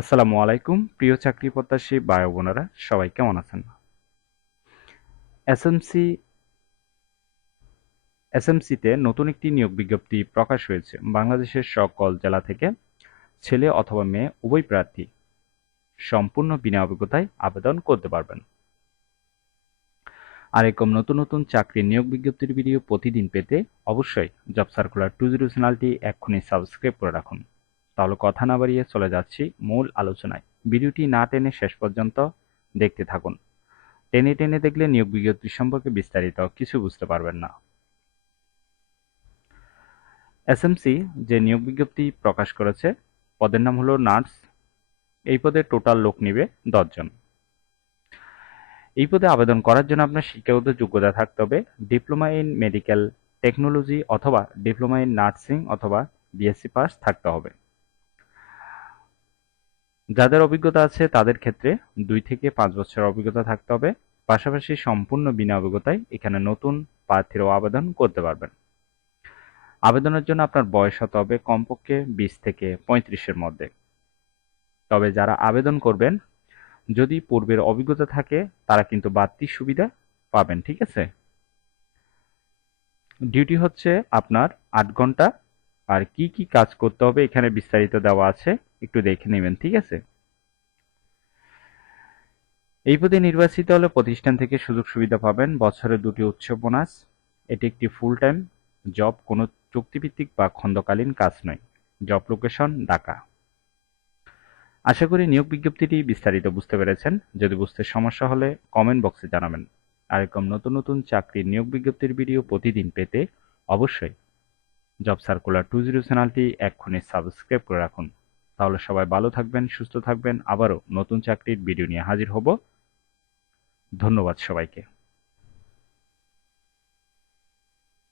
আসসালামু আলাইকুম প্রিয় চাকরি প্রত্যাশী ভাই ও বোনেরা সবাই কেমন আছেন? এসএমসি এসএমসিতে নতুন একটি নিয়োগ বিজ্ঞপ্তি প্রকাশ হয়েছে। বাংলাদেশের সকল জেলা থেকে ছেলে অথবা মেয়ে উভয় প্রার্থী সম্পূর্ণ বিনা অভিজ্ঞতায় আবেদন করতে পারবেন। আর এরকম নতুন নতুন চাকরির নিয়োগ বিজ্ঞপ্তির ভিডিও প্রতিদিন পেতে অবশ্যই জব সার্কুলার 2.0 চ্যানেলটি এক্ষুনি সাবস্ক্রাইব করে রাখুন। তাহলে কথা না বাড়িয়ে চলে যাচ্ছি মূল আলোচনায়। ভিডিওটি না টেনে শেষ পর্যন্ত দেখতে থাকুন। টেনে টেনে দেখলে নিয়োগ বিজ্ঞপ্তি সম্পর্কে বিস্তারিত কিছু বুঝতে পারবেন না। এসএমসি যে নিয়োগ বিজ্ঞপ্তি প্রকাশ করেছে, পদের নাম হলো নার্স। এই পদে টোটাল লোক নিবে 10 জন। এই পদে আবেদন করার জন্য আপনার শিক্ষাগত যোগ্যতা থাকতে হবে ডিপ্লোমা ইন মেডিকেল টেকনোলজি অথবা ডিপ্লোমা ইন নার্সিং অথবা বিএসসি পাস থাকতে হবে। যাদের অভিজ্ঞতা আছে তাদের ক্ষেত্রে 2 থেকে 5 বছরের অভিজ্ঞতা থাকতে হবে। পাশাপাশি সম্পূর্ণ বিনা অভিজ্ঞতায় এখানে নতুন প্রার্থীরাও আবেদন করতে পারবেন। আবেদনের জন্য আপনার বয়স হতে হবে কমপক্ষে 20 থেকে 35-এর মধ্যে। তবে যারা আবেদন করবেন যদি পূর্বের অভিজ্ঞতা থাকে তারা কিন্তু বাড়তি সুবিধা পাবেন, ঠিক আছে? ডিউটি হচ্ছে আপনার 8 ঘন্টা। আর কি কি কাজ করতে হবে এখানে বিস্তারিত দেওয়া আছে, একটু দেখে নেবেন, ঠিক আছে? এই পদে নির্বাচিত হলে প্রতিষ্ঠান থেকে সুযোগ সুবিধা পাবেন। বছরে 2টি উচ্চ বোনাস। এটি একটি ফুল টাইম জব, কোনো চুক্তিভিত্তিক বা খণ্ডকালীন কাজ নয়। Job location Dhaka. আশা করি নিয়োগ বিজ্ঞপ্তিটি বিস্তারিত বুঝতে পেরেছেন। যদি বুঝতে সমস্যা হলে কমেন্ট বক্সে জানাবেন। আর এরকম নতুন নতুন চাকরির নিয়োগ বিজ্ঞপ্তির ভিডিও প্রতিদিন পেতে অবশ্যই জব সার্কুলার 2.0 চ্যানেলটি এক্ষুনি সাবস্ক্রাইব করে রাখুন। তাহলে সবাই ভালো থাকবেন, সুস্থ থাকবেন। আবারও নতুন চাকরির ভিডিও নিয়ে হাজির হব। ধন্যবাদ সবাইকে।